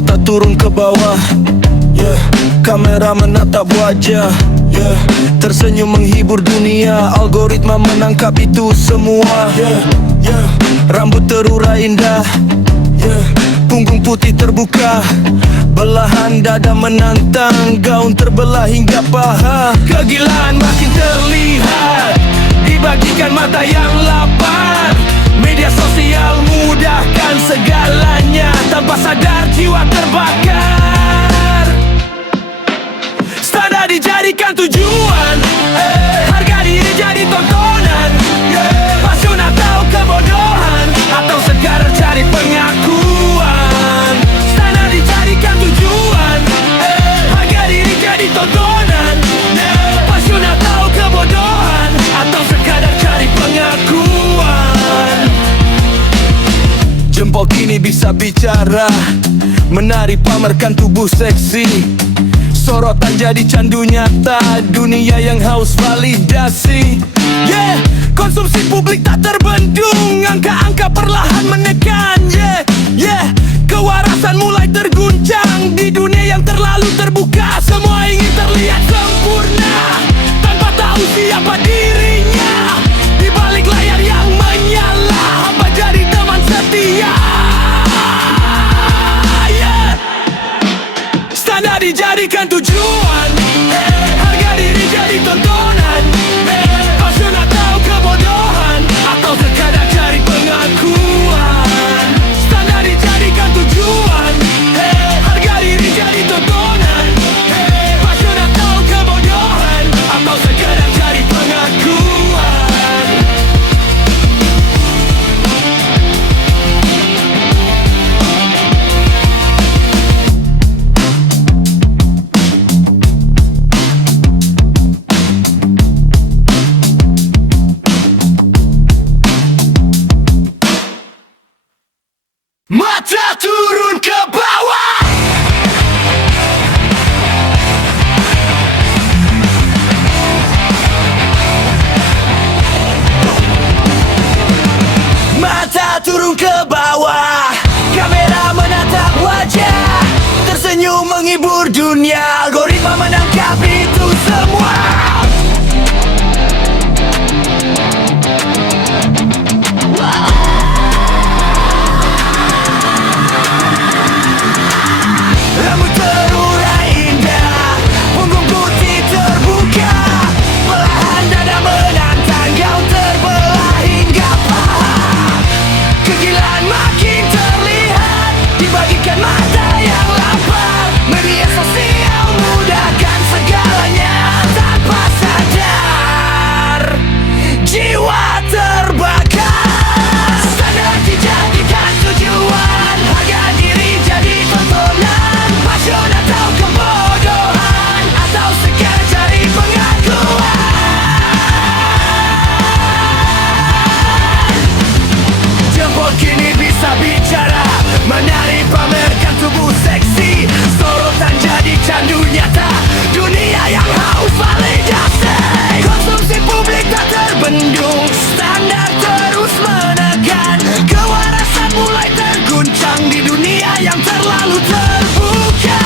Mata turun ke bawah, kamera menatap wajah, tersenyum menghibur dunia. Algoritma menangkap itu semua. Rambut terurai indah, punggung putih terbuka, belahan dada menantang, gaun terbelah hingga paha. Kegilaan makin terlihat, dibagikan mata yang lapar. Media sosial mudahkan segalanya, tanpa sadar jiwa terbakar. Standar dijadikan tujuan, harga diri jadi tontonan. Passion atau kebodohan, atau sekedar cari pengakuan. Standar dijadikan tujuan, harga diri jadi tontonan. Passion atau kebodohan, atau sekadar cari pengakuan. Jempol kini bisa bicara, menari pamerkan tubuh seksi. Sorotan jadi candu nyata, dunia yang haus validasi. Konsumsi publik tak terbendung, angka-angka perlahan menekan. Kewarasan mulai terguncang, di dunia yang terlalu terbuka. Semua ingin terlihat sempurna, tanpa tahu siapa dirinya. Di balik layar yang menyala, hampa jadi teman setia. Standar dijadikan tujuan, harga diri jadi tontonan. Passion atau kebodohan, atau sekadar cari pengakuan. Standar dijadikan tujuan, harga diri jadi tontonan. Passion atau kebodohan, atau sekadar cari pengakuan. Mata turun ke bawah, mata turun ke bawah, kamera menatap wajah, tersenyum menghibur dunia. Algoritma menangkap itu semua. Rambut terurai indah, punggung putih terbuka, belahan dada menantang, gaun terbelah hingga paha. Kegilaan makin terlihat, dibagikan mata yang lapar. Media sosial mudahkan segalanya, tanpa sadar jiwa terbakar. Standar dijadikan tujuan, harga diri jadi tontonan. Passion atau kebodohan, atau sekadar cari pengakuan. Jempol kini bisa bicara, menari pamerkan tubuh seksi. Sorotan jadi candu nyata, dunia yang haus validasi. Konsumsi publik tak terbendung, standar terus menekan. Kewarasan mulai terguncang, di dunia yang terlalu terbuka.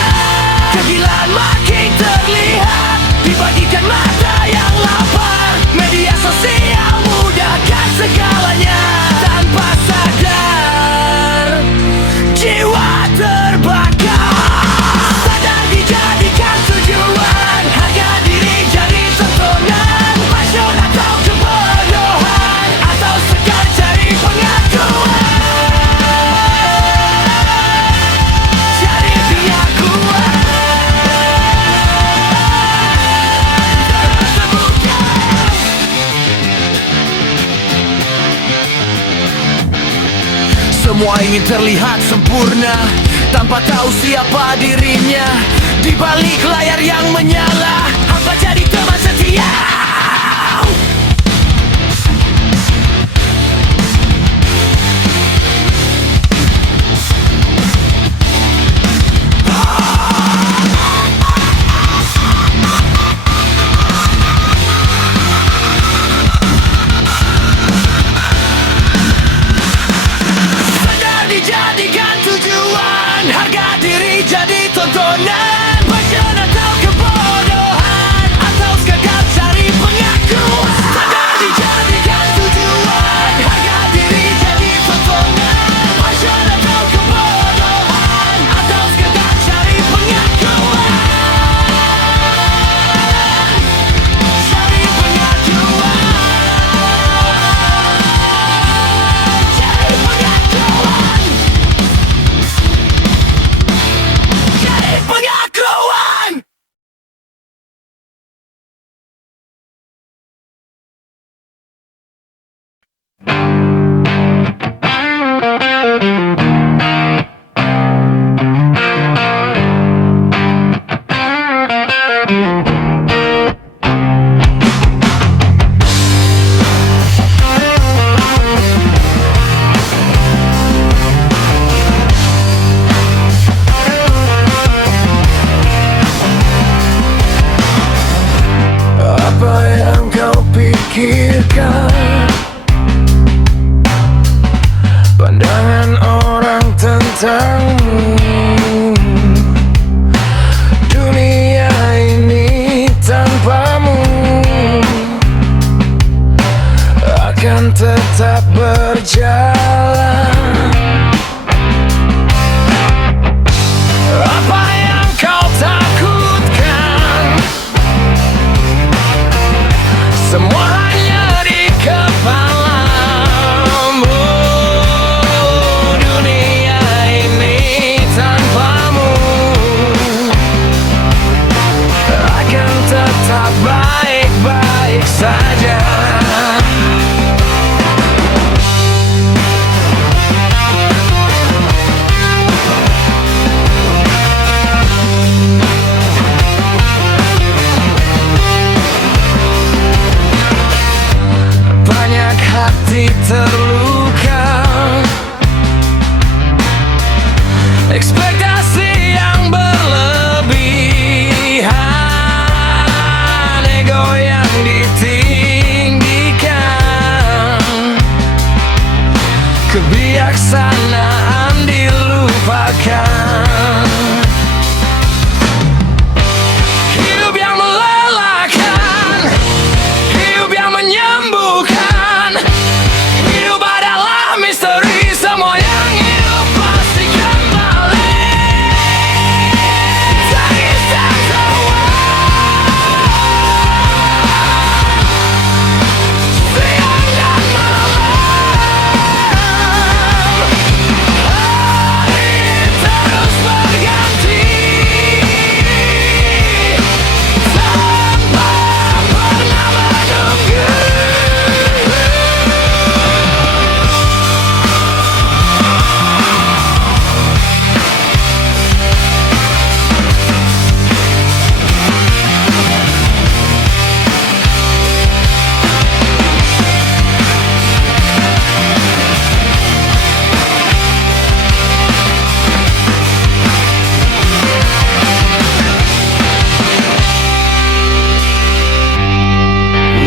Kegilaan makin terlihat, dibagikan mata yang lapar. Media sosial mudahkan segalanya, tanpa sadar jiwa terbakar. Standar dijadikan tujuan, harga diri jadi tontonan. Passion atau kebodohan, atau sekadar cari pengakuan. Cari pengakuan. Semua ingin terlihat sempurna, tanpa tahu siapa dirinya. Di balik layar yang menyala, hampa jadi teman setia. Sadar dijadikan tujuan, harga diri tontonan, passion atau kebodohan, atau sekadar cari pengakuan. Standar dijadikan tujuan, harga diri jadi tontonan, passion atau kebodohan, atau sekadar cari pengakuan. Cari pengakuan, cari pengakuan, cari pengakuan. Apa yang kau pikirkan? Pandangan orang tentangmu. Dunia ini tanpamu akan tetap berjalan. Apa yang kau takutkan? Semua hanya di kepalamu. Dunia ini tanpamu akan tetap baik-baik saja. Banyak hati terluka, ekspektasi yang berlebihan, ego yang ditinggikan, kebijaksanaan dilupakan. Hidup yang melelahkan, hidup yang menyembuhkan, hidup adalah misteri. Semua yang hidup pasti kembali. Tangis dan tawa, siang dan malam, hari terus berganti tanpa pernah menunggu.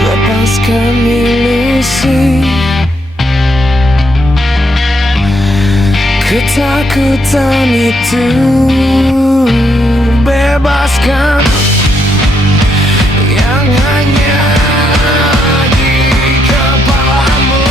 Lepaskan ilusi, ketakutan itu, bebaskan yang hanya di kepalamu.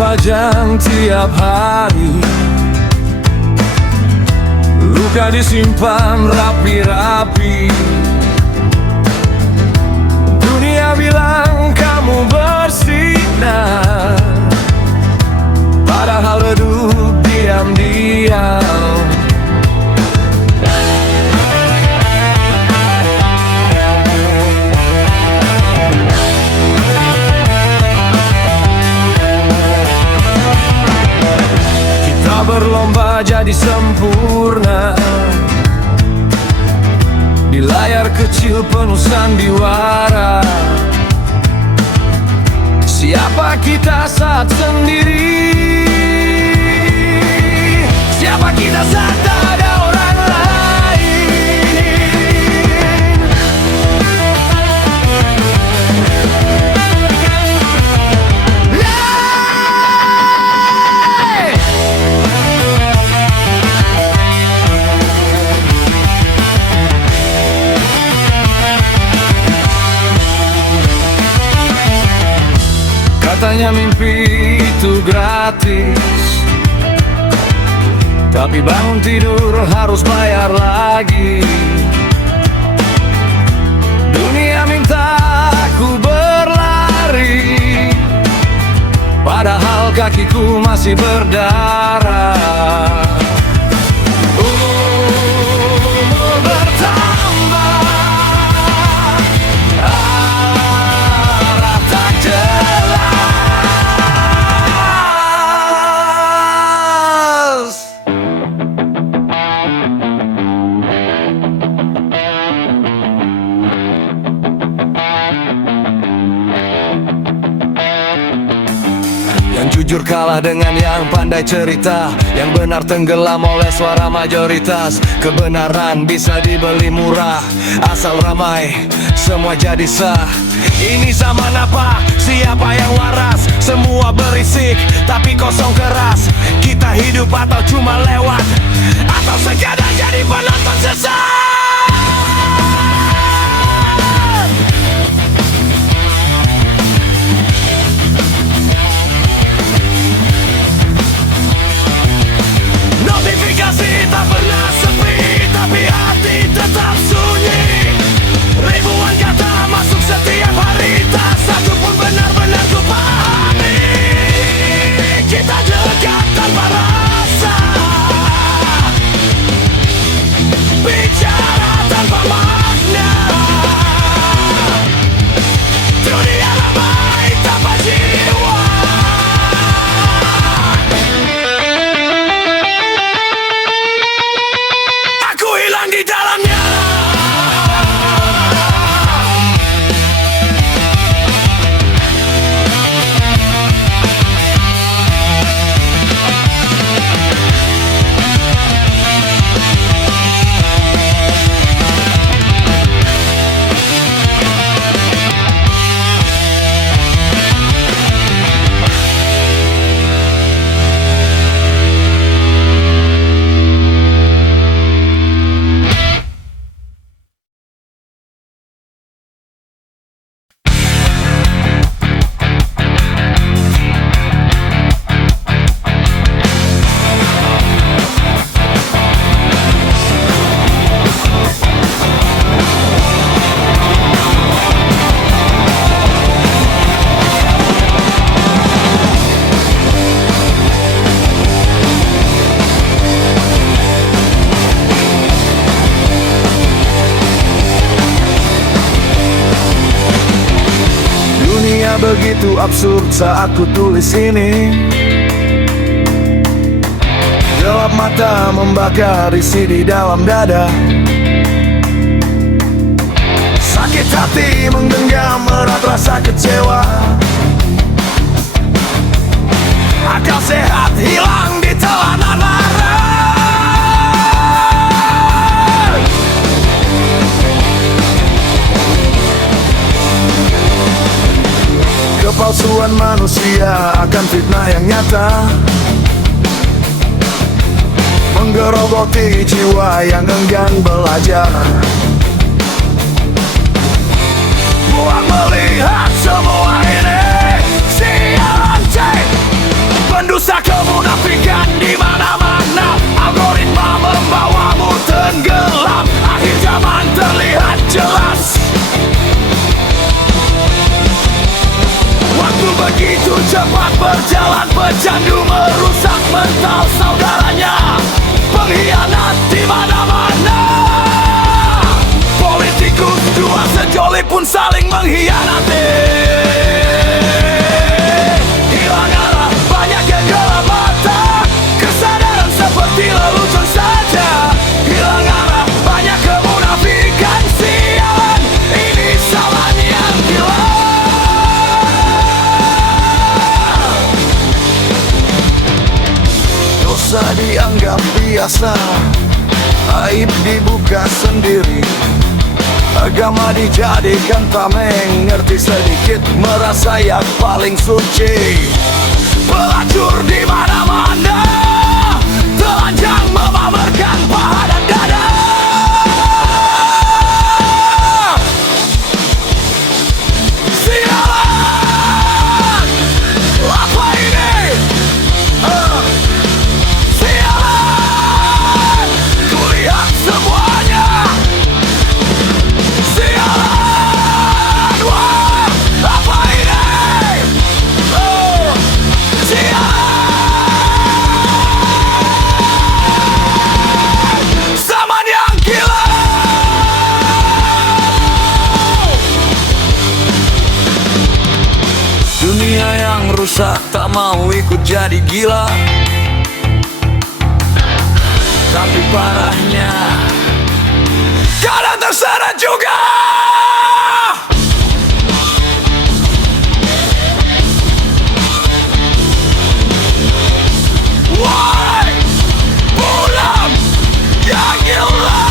dipajang tiap hari, luka disimpan rapi-rapi. Dunia bilang kamu bersinar, padahal redup diam-diam. Kita berlomba jadi sempurna di layar kecil penuh sandiwara. Siapa kita saat sendiri? Siapa kita saat tak ada orang lain? Katanya mimpi itu gratis, tapi bangun tidur harus bayar lagi. Dunia minta aku berlari, padahal kakiku masih berdarah. Umur bertambah, arah tak jelas. Yang jujur kalah dengan yang pandai cerita, yang benar tenggelam oleh suara mayoritas. Kebenaran bisa dibeli murah, asal ramai semua jadi sah. Ini zaman apa? Siapa yang waras? Semua berisik tapi kosong keras. Kita hidup atau cuma lewat, atau sekadar jadi penonton sesat? Notifikasi tak pernah sepi, tapi hati tetap sunyi. Ribuan kata masuk setiap hari, tak satu pun benar-benar ku pahami. Kita dekat tanpa rasa, bicara tanpa makna. Dunia ramai tanpa jiwa. Aku hilang di dalamnya. Begitu absurd saat ku tulis ini. Gelap mata membakar isi di dalam dada. Sakit hati menggenggam erat rasa kecewa. Akal sehat hilang di telan lara. Kepalsuan manusia akan fitnah yang nyata, menggerogoti jiwa yang enggan belajar. Buat melihat semua ini sialan cek. Candu merusak mental saudaranya, pengkhianat di mana-mana. Politikus dua sejoli pun saling mengkhianati. Hilang arah, banyak yang gelap mata, kesadaran seperti lelucon saja. Hilang arah, banyak kemunafikan, sialan, ini salahnya yang gila. Dosa dianggap biasa, aib dibuka sendiri. Agama dijadikan tameng, ngerti sedikit merasa yang paling suci. Pelacur di mana-mana, telanjang memamerkan paha dan dada. Sialan, apa ini? Sialan, kulihat semuanya. Sialan, wah, apa ini? Sialan, zaman yang gila. Dunia yang rusak tak mau ikut jadi gila. Tapi parahnya kadang terseret juga. Why? Pulang yang gila.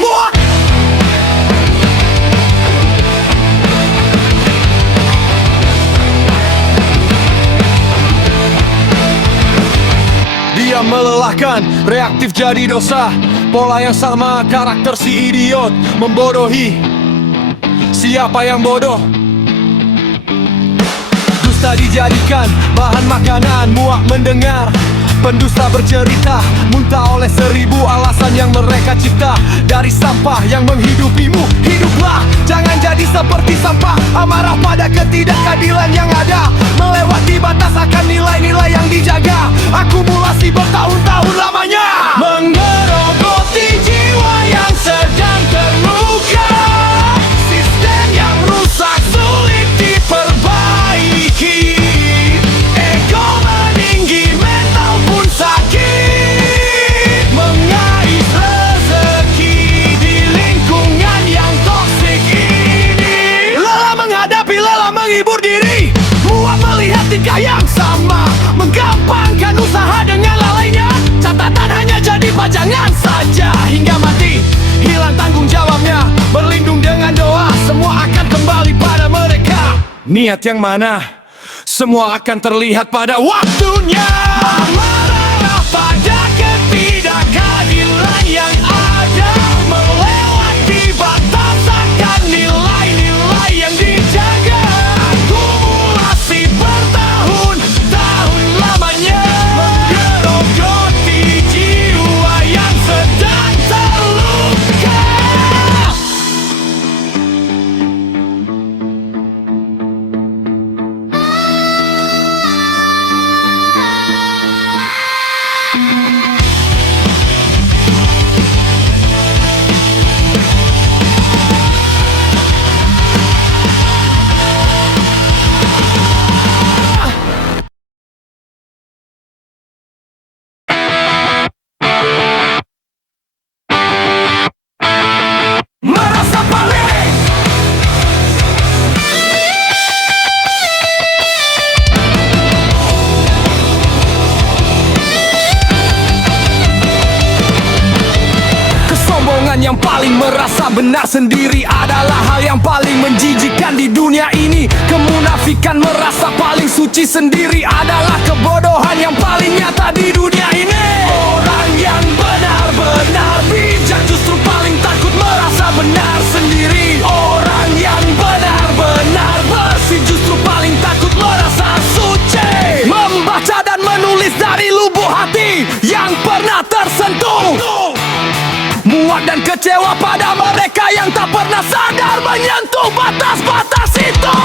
Muak. Dia melelahkan, reaktif jadi dosa. Pola yang sama, karakter si idiot membodohi. Siapa yang bodoh? Dusta dijadikan bahan makanan, muak mendengar pendusta bercerita, muntah oleh 1000 alasan yang mereka cipta. Dari sampah yang menghidupimu, hiduplah, jangan jadi seperti sampah. Amarah pada ketidakadilan yang ada, melewati batas akan nilai-nilai yang dijaga. Akumulasi bertahun-tahun lamanya, menggerogoti jiwa yang sedang terluka. Sistem yang rusak sulit diperbaiki. Ego meninggi, mental pun sakit. Mengais rezeki di lingkungan yang toksik ini. Lelah menghadapi, lelah menghibur diri, muak melihat tingkah yang sama, menggampangkan usaha dengan lalainya. Catatan hanya jadi pajangan saja hingga mati, hilang tanggung jawabnya. Berlindung dengan doa, semua akan kembali pada mereka. Niat yang mana? Semua akan terlihat pada waktunya. Amarah pada ketidakadilan yang ada, melewati batas akan nilai-nilai yang dijaga. Akumulasi bertahun-tahun lamanya, menggerogoti jiwa yang sedang terluka. Merasa paling kesombongan yang paling merasa benar sendiri adalah hal yang paling menjijikkan di dunia ini. Kemunafikan merasa paling suci sendiri adalah kebodohan yang paling nyata di dunia ini. Orang yang benar-benar bijak justru paling takut merasa benar sendiri. Orang yang benar-benar bersih justru paling takut merasa suci. Membaca dan menulis dari lubuk hati yang pernah tersentuh, muak dan kecewa pada mereka yang tak pernah sadar menyentuh batas-batas itu.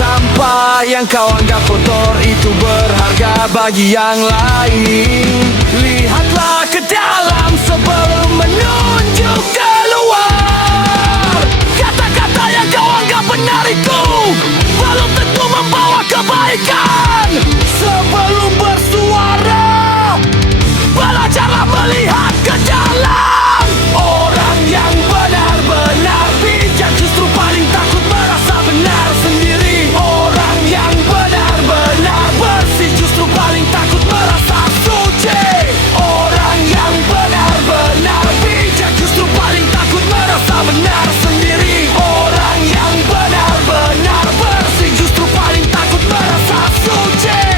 Sampah yang kau anggap kotor itu berharga bagi yang lain. Lihatlah ke dalam sebelum menunjuk keluar. Kata-kata yang kau anggap benar itu belum tentu membawa kebaikan. Sebelum bersuara, belajarlah melihat ke dalam. Orang yang benar-benar bijak justru paling takut merasa benar sendiri. Orang yang benar-benar bersih justru paling takut merasa suci. Orang yang benar-benar bijak justru paling takut merasa benar sendiri. Orang yang benar-benar bersih justru paling takut merasa suci.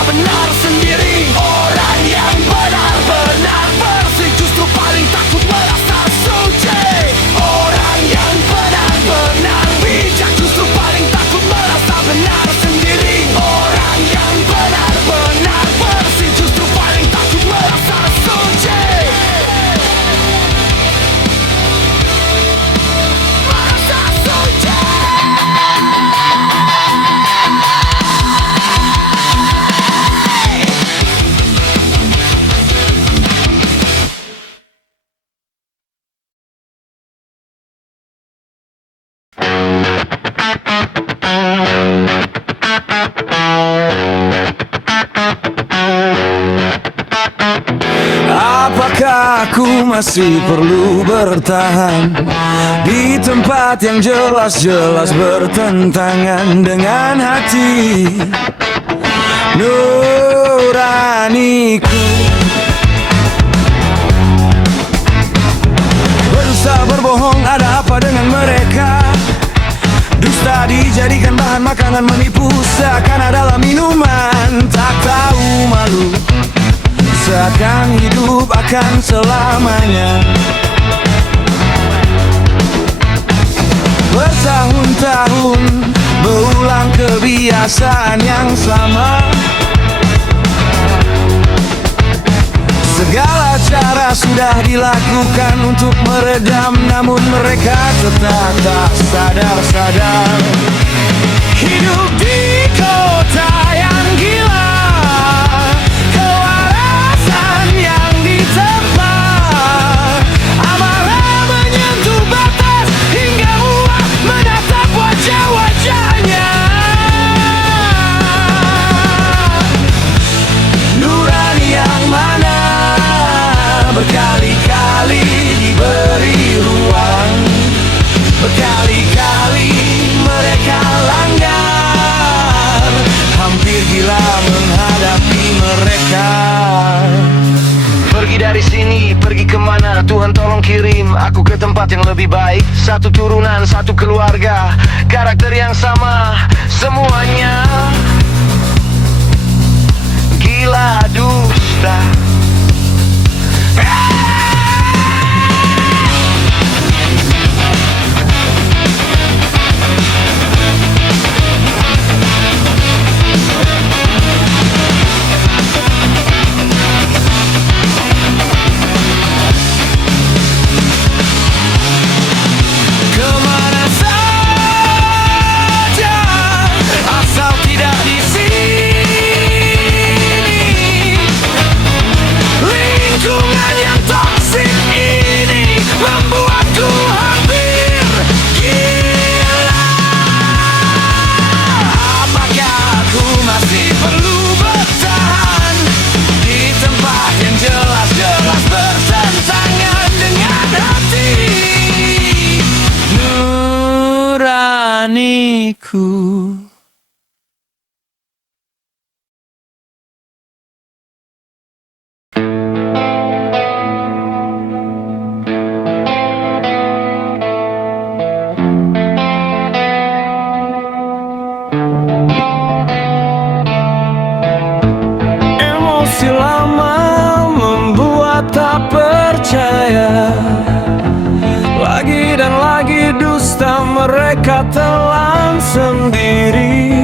Benar sendiri. Orang yang benar-benar bersih justru paling takut merasa suci. Orang yang benar-benar bijak justru paling takut merasa benar sendiri. Orang yang benar-benar bersih justru paling takut merasa suci. Merasa suci. Apakah aku masih perlu bertahan di tempat yang jelas-jelas bertentangan dengan hati nuraniku? Berusaha berbohong, ada apa dengan mereka? Dusta dijadikan bahan makanan, menipu seakan adalah minuman. Tak tahu malu, seakan hidup akan selamanya. Bertahun-tahun berulang kebiasaan yang sama. Segala cara sudah dilakukan untuk meredam, namun mereka tetap tak sadar-sadar. Hidup di kota yang gila, kewarasan yang ditempa, amarah menyentuh batas hingga muak menatap wajah-wajahnya. Nurani yang mana berkali-kali diberi ruang, berkali-kali mereka langgar. Hampir gila menghadapi mereka. Pergi dari sini, pergi kemana? Tuhan tolong kirim aku ke tempat yang lebih baik. Satu turunan, satu keluarga, karakter yang sama semuanya. Gila dusta. Kemana saja asal tidak di sini. Lingkungan yang toksik ini membuatku hampir mereka telan sendiri.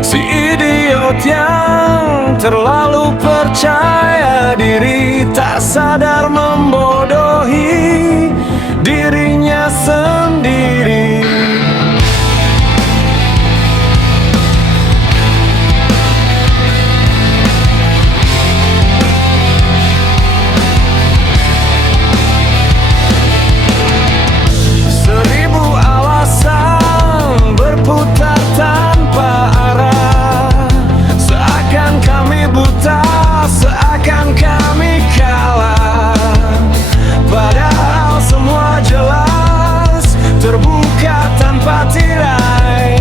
Si idiot yang terlalu percaya diri, tak sadar membodohi dirinya sendiri. Seribu alasan berputar tanpa arah, seakan kami buta, seakan kami kalah. Padahal semua jelas, terbuka tanpa tirai.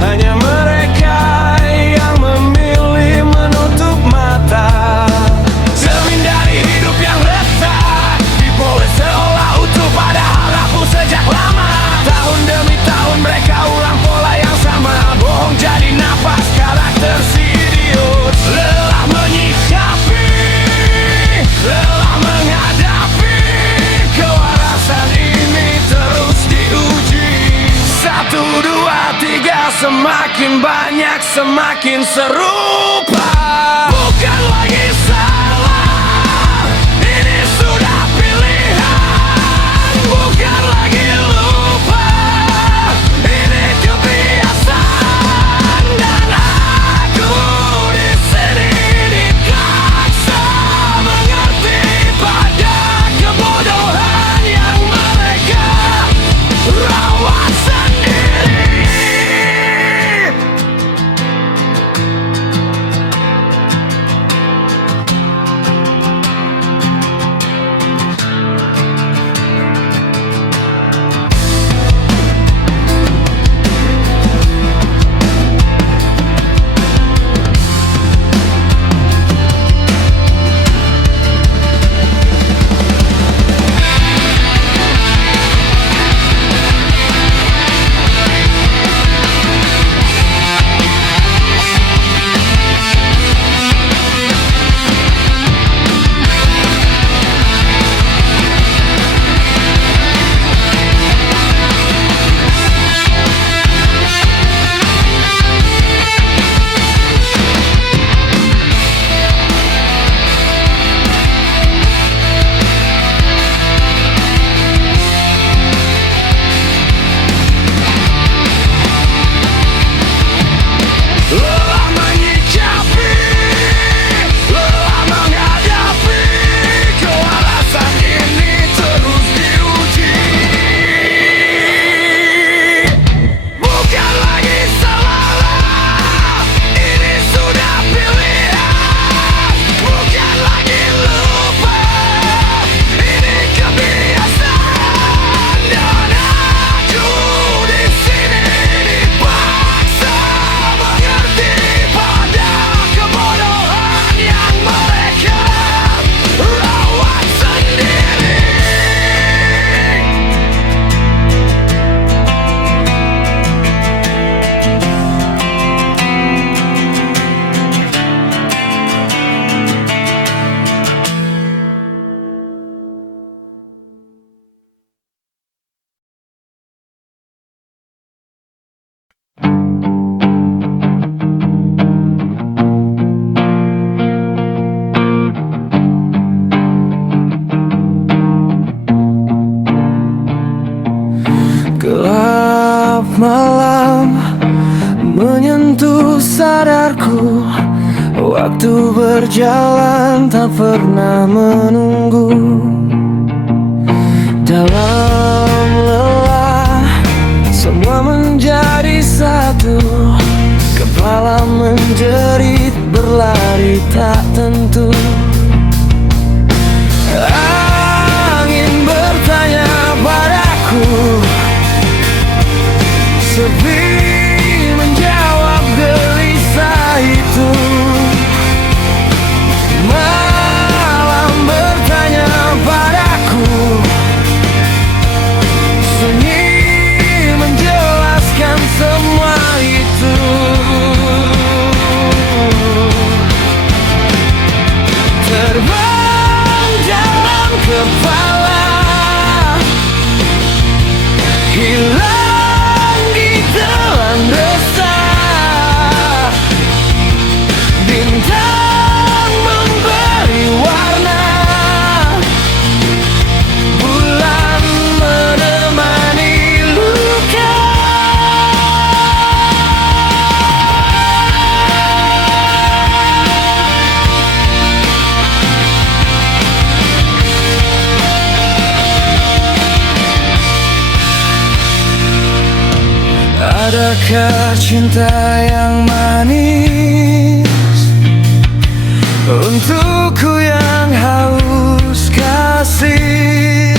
Hanya mereka yang memilih menutup mata. Cermin dari hidup yang retak, dipoles seolah utuh padahal rapuh sejak lama. Tahun demi tahun mereka ulang pola yang sama. Bohong jadi napas karakter si idiot. Lelah menyikapi, lelah menghadapi, kewarasan ini terus diuji. 1, 2, 3, semakin banyak semakin serupa. Bukan lagi salah, ini sudah pilihan. Bukan lagi lupa, ini kebiasaan. Dan aku di sini dipaksa mengerti pada kebodohan yang mereka rawat sendiri. Lelah menyikapi, lelah menghadapi, kewarasan ini terus diuji. Bukan lagi salah, ini sudah pilihan. Bukan lagi lupa, ini kebiasaan. Dan aku di sini dipaksa mengerti pada kebodohan yang mereka rawat sendiri. Gelap malam menyentuh sadarku. Waktu berjalan tak pernah menunggu. Dalam lelah semua menjadi satu. Kepala menjerit berlari tak tentu. Angin bertanya padaku, sepi menjawab gelisah itu. Malam bertanya padaku, sunyi menjelaskan semua itu. Terbang dalam kepala, hilang Berkah cinta yang manis untukku yang haus kasih.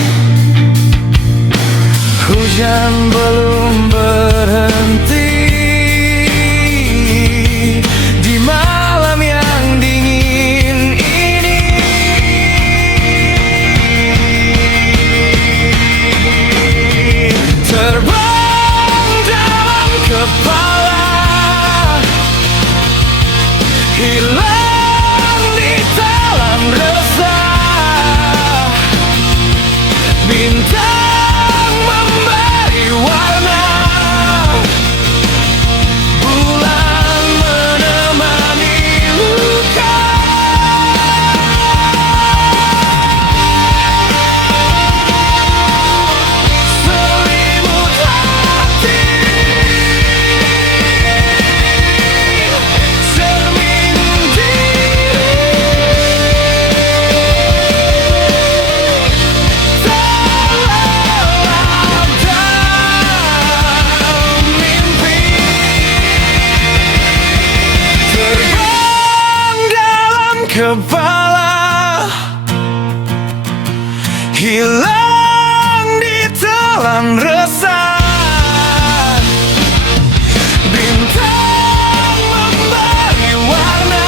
Hujan belum berhenti di malam yang dingin ini. Terbang dalam kepala, hilang di dalam resah. Bintang memberi warna, bulan menemani luka. Selimut hati, cermin diri, terlelap dalam mimpi. Terbang dalam kepala, hilang di telan resah. Bintang memberi warna,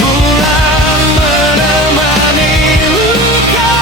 bulan menemani luka.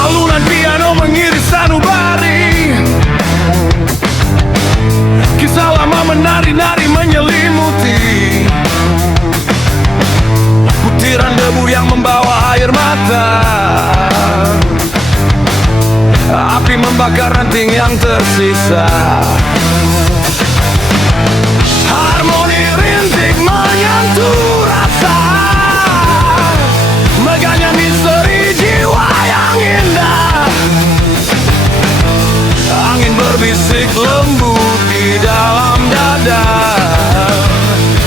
Alunan piano mengiris sanubari, kisah lama menari-nari menyelimuti. Butiran debu yang membawa air mata, api membakar ranting yang tersisa. Harmoni rintik menyentuh rasa, megahnya misteri jiwa yang indah. Angin berbisik lembut di dalam dada,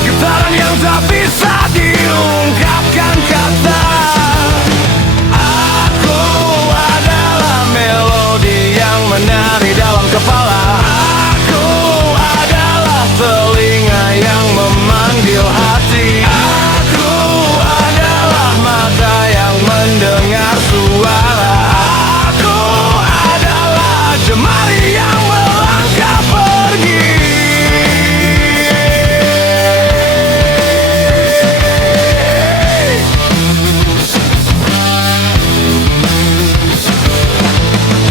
getaran yang tak bisa diungkapkan kata. Aku adalah melodi yang menari dalam kepala. Aku adalah telinga yang memanggil hati. Aku adalah mata yang mendengar suara. Aku adalah jemari yang melangkah pergi.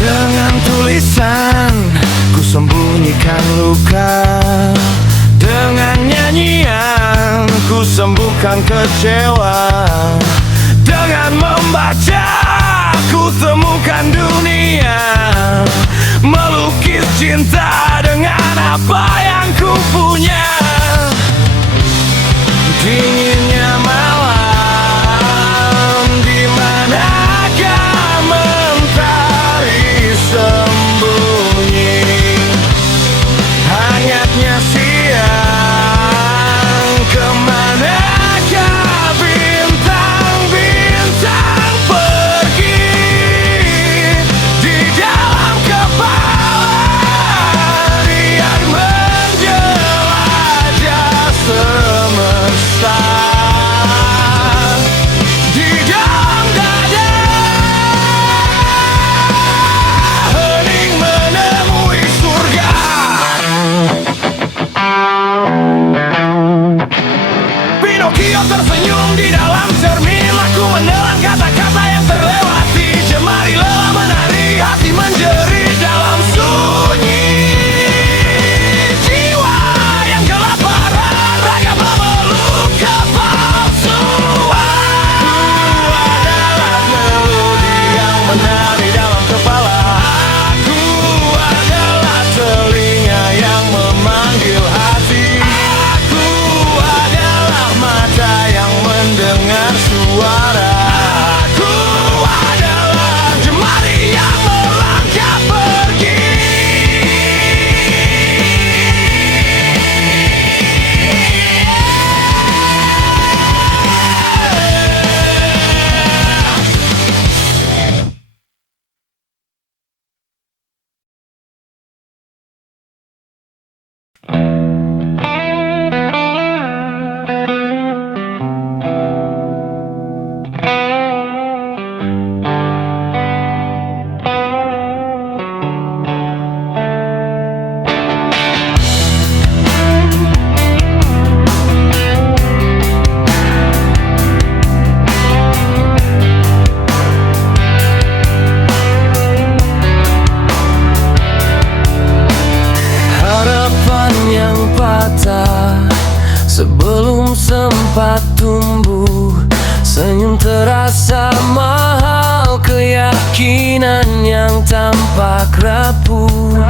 Dengan tulisan ku sembunyikan luka, dengan nyanyian ku sembuhkan kecewa. Dengan membaca ku temukan dunia, melukis cinta dengan apa yang ku punya. Dinginnya malam, di manakah mentari sembunyi? Hangatnya siang, kemanakah bintang-bintang pergi? Di dalam kepala riang menjelajah semesta. Di dalam dada hening menemui surga. Pinocchio tersenyum di dalam cermin, aku menelan kata-kata yang terlewati. Jemari lelah menari hati menjerit dalam sunyi. Jiwa yang kelaparan, raga memeluk kepalsuan. Adalah melodi yang menari dalam kepala. Aku adalah telinga yang memanggil hati. Aku adalah mata yang mendengar suara. Aku adalah jemari yang melangkah pergi. Harapan yang patah sebelum sempat tumbuh, senyum terasa mahal, keyakinan yang tampak rapuh.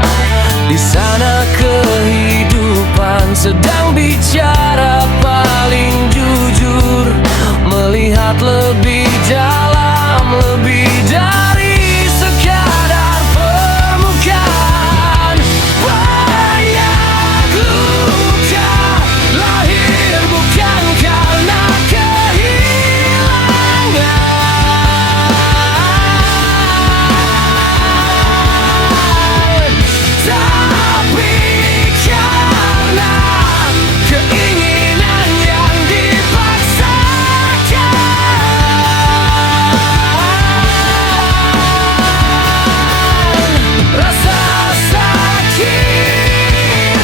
Di sana kehidupan sedang bicara paling jujur, melihat lebih dalam, lebih dari sekadar permukaan. Banyak luka lahir bukan karena kehilangan, tapi karena keinginan yang dipaksakan. Rasa sakit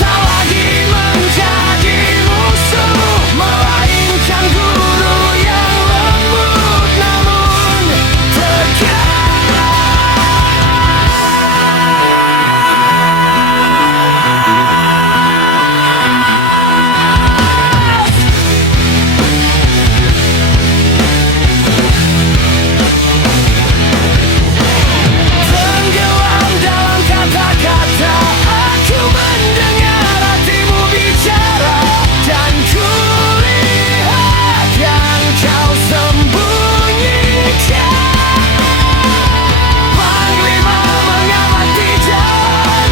tak lagi menjadi musuh, melainkan guru yang lembut namun tegas. Tenggelam dalam kata-kata, aku mendengar hatimu bicara, dan kulihat yang kau sembunyikan. Panglima mengamati jalan,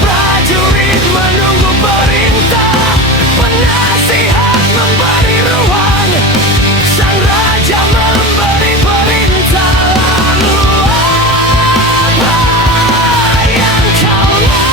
prajurit menunggu perintah, penasihat memberi ruang, sang raja memberi perintah. Lalu apa yang kau lakukan?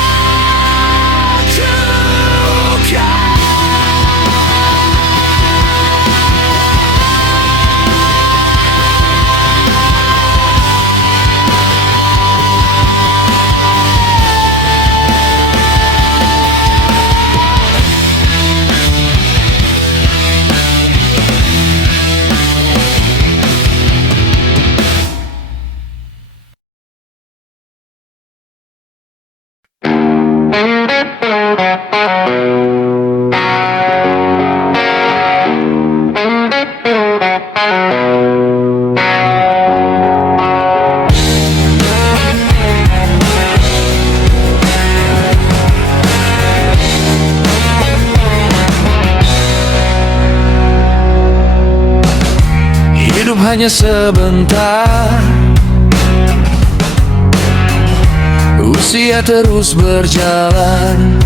Hidup hanya sebentar, usia terus berjalan.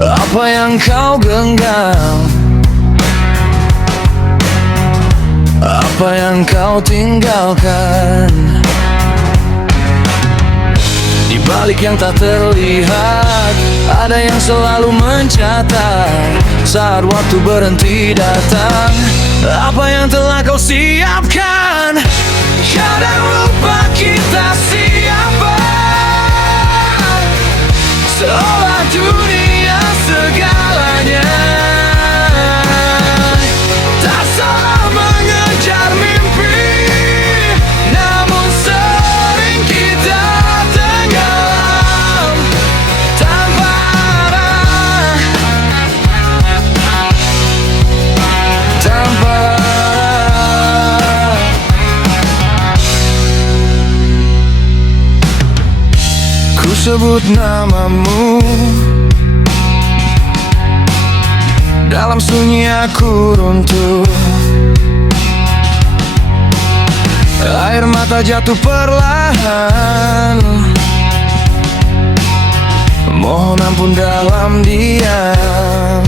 Apa yang kau genggam, apa yang kau tinggalkan, di balik yang tak terlihat, ada yang selalu mencatat. Saat waktu berhenti datang, apa yang telah kau siapkan? Kadang lupa kita siapa, seolah dunia segalanya. Tak salah mengejar mimpi, sebut namamu. Dalam sunyi aku runtuh, air mata jatuh perlahan. Mohon ampun dalam diam.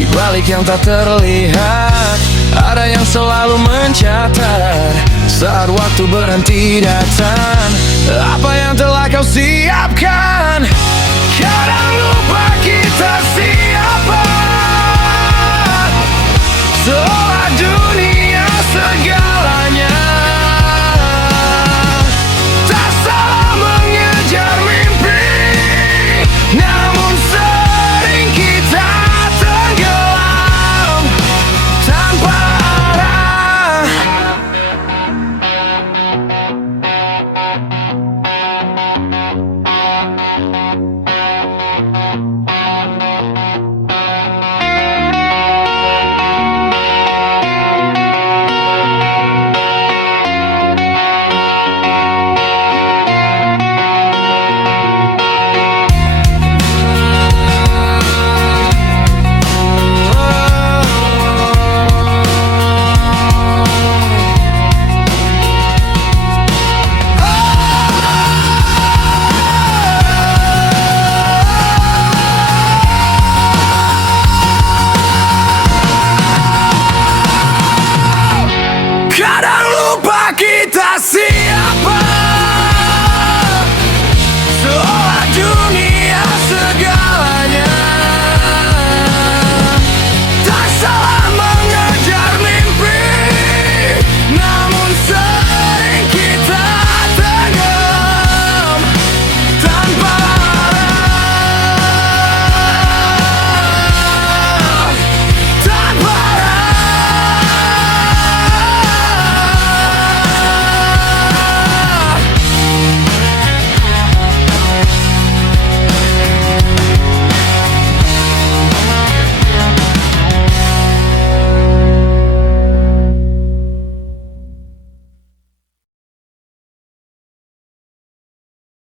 Di balik yang tak terlihat, ada yang selalu mencatat. Saat waktu berhenti datang, apa yang telah kau siapkan? Kadang lupa